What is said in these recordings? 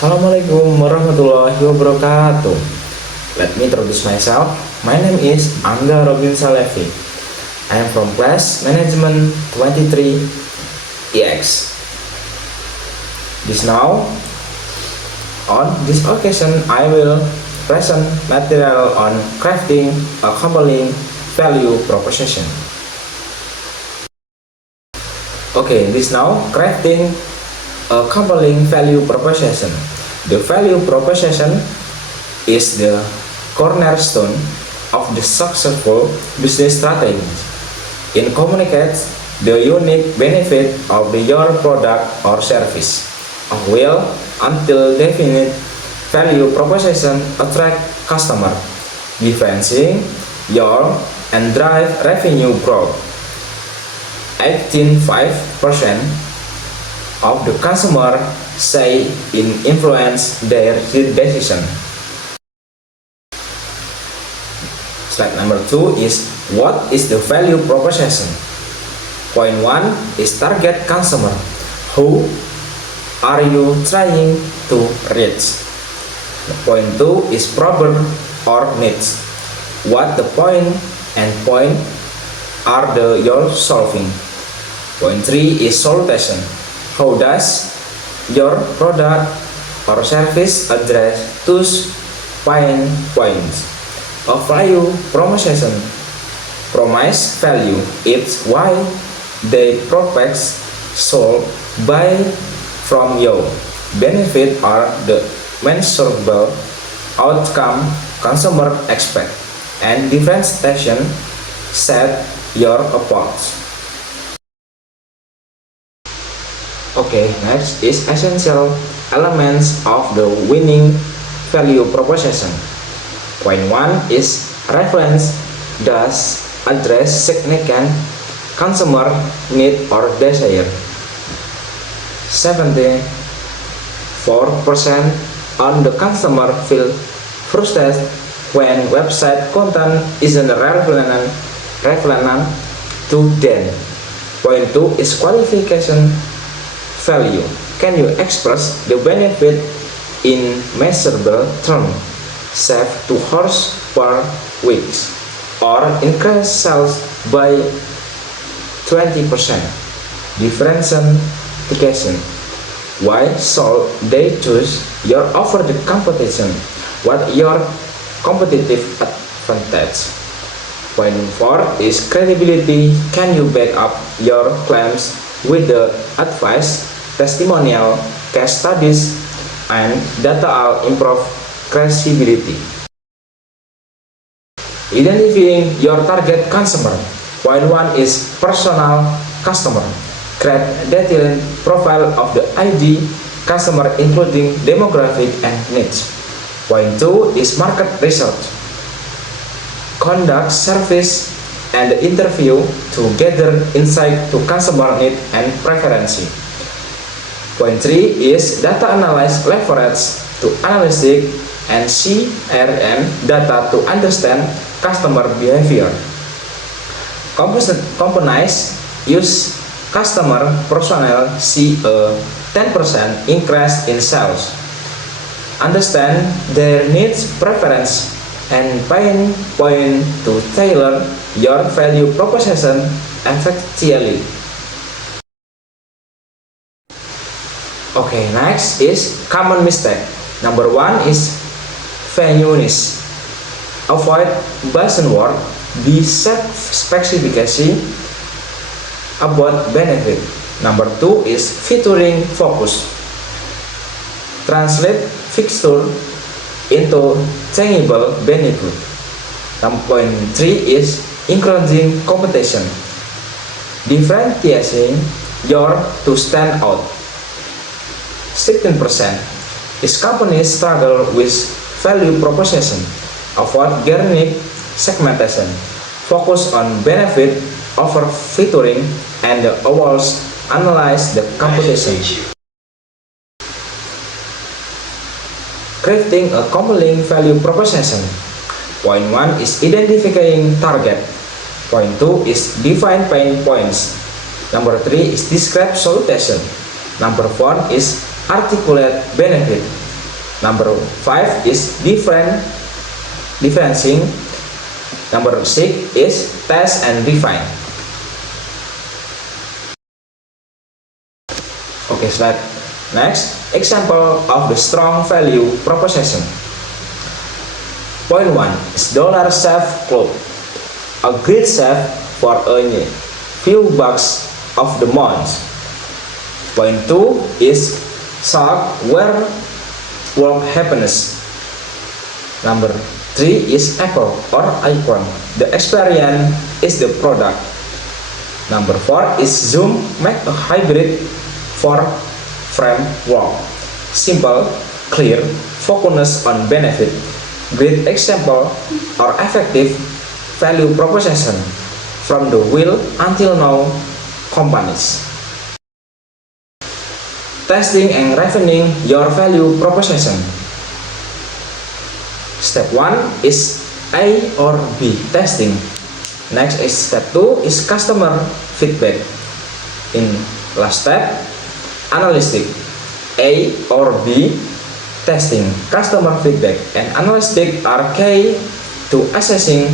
Assalamualaikum warahmatullahi wabarakatuh. Let me introduce myself. My name is Angga Robin Salevi. I am from class management 23 EX. On this occasion, I will present material on crafting a compelling value proposition. Crafting a compelling value proposition. The value proposition is the cornerstone of the successful business strategy. It communicates the unique benefit of your product or service. A well until definite value proposition attract customer, differentiating your and drive revenue growth. 18.5% of the customer say it influence their decision. Slide number 2 is what is the value proposition. Point 1 is target customer. Who are you trying to reach? Point 2 is problem or needs. What the point are you're solving. Point 3 is solution. How does your product or service address those pain points? A value proposition promise value. It's why they prospects sold buy from you. Benefit are the measurable outcome consumer expect, and differentiation set your apart. Next is essential elements of the winning value proposition. Point 1 is reference does address significant consumer need or desire. 74% on the customer feel frustrated when website content isn't relevant to them. Point 2 is qualification value. Can you express the benefit in measurable terms? Save 2 hours per week or increase sales by 20%. Differentiation. Why should they choose your over the competition? What your competitive advantage? Point 4 is credibility. Can you back up your claims with the advice, testimonial, case studies, and data all improve credibility. Identifying your target customer. Point 1 is personal customer. Create detailed profile of the ID customer including demographic and needs. Point 2 is market research. Conduct service and interview to gather insight to customer need and preference. Point 3 is data analysis leverage to analytic and CRM data to understand customer behavior. Companies use customer personnel see a 10% increase in sales. Understand their needs, preference, and pain point to tailor your value proposition effectively. Next is common mistake. Number 1 is vagueness. Avoid buzzword. Be specification about benefit. Number 2 is featuring focus. Translate fixture into tangible benefit. Point 3 is encouraging competition. Differentiating your to stand out. 16% is companies struggle with value proposition. Avoid generic segmentation. Focus on benefit over featuring and always analyze the competition. Crafting a compelling value proposition. Point 1 is identifying target. Point 2 is define pain points. Number 3 is describe solution. Number 4 is articulate benefit. Number 5 is differentiating. Number 6 is test and refine. Okay, slide. Next, example of the strong value proposition. Point 1 is $Chef Club, a great chef for a few bucks of the month. Point 2 is Shark where work happiness. Number 3 is Echo or icon. The experience is the product. Number 4 is Zoom, make a hybrid for framework. Simple, clear, focus on benefit. Great example or effective value proposition from the will until now companies. Testing and refining your value proposition. Step 1 is A or B testing. Next is step 2 is customer feedback. In last step, analytic. A or B testing, customer feedback, and analytic are key to assessing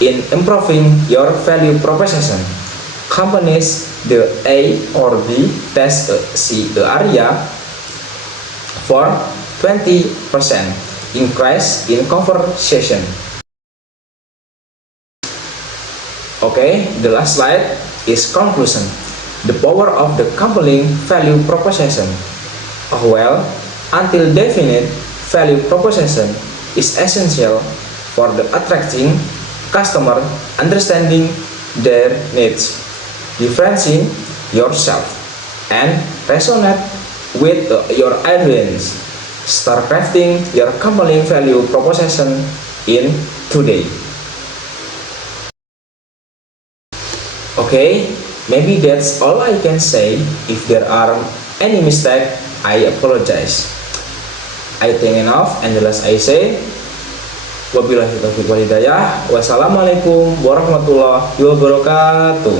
in improving your value proposition. Companies the A or B test C area for 20% increase in conversation. Okay, the last slide is conclusion. The power of the compelling value proposition. Well, until definite value proposition is essential for the attracting customer, understanding their needs, differentiating yourself, and resonate with your audience. Start crafting your compelling value proposition in today. Okay, maybe that's all I can say. If there are any mistake, I apologize. I think enough, and the last I say, wabillahi taufiq wal hidayah. Wassalamualaikum warahmatullahi wabarakatuh.